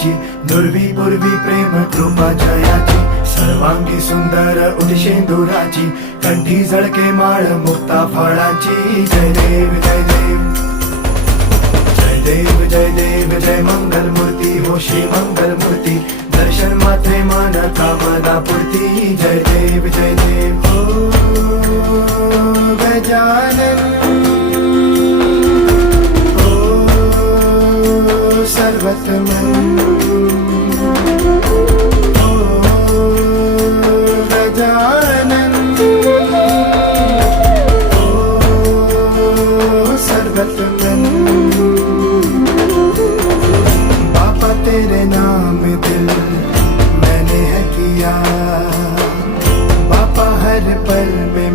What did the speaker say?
जयाची, दुर्वी पूर्वी प्रेम कृपा जयाची, सर्वांगी सुंदर उदिशेंदुराची, कंठी झळके माळ मुक्ता फळाची. जय देव जय देव जय देव जय देव जय मंगल मूर्ती हो श्री मंगल मूर्ती, दर्शन मात्रे मन कामना पूर्ती. जय देव जय देव ओ गजानन ओ सर्वतमन ओ गजानन ओ सर्वतमन. बाबा तेरे नाम दिल मैंने है किया, बाबा हर पल में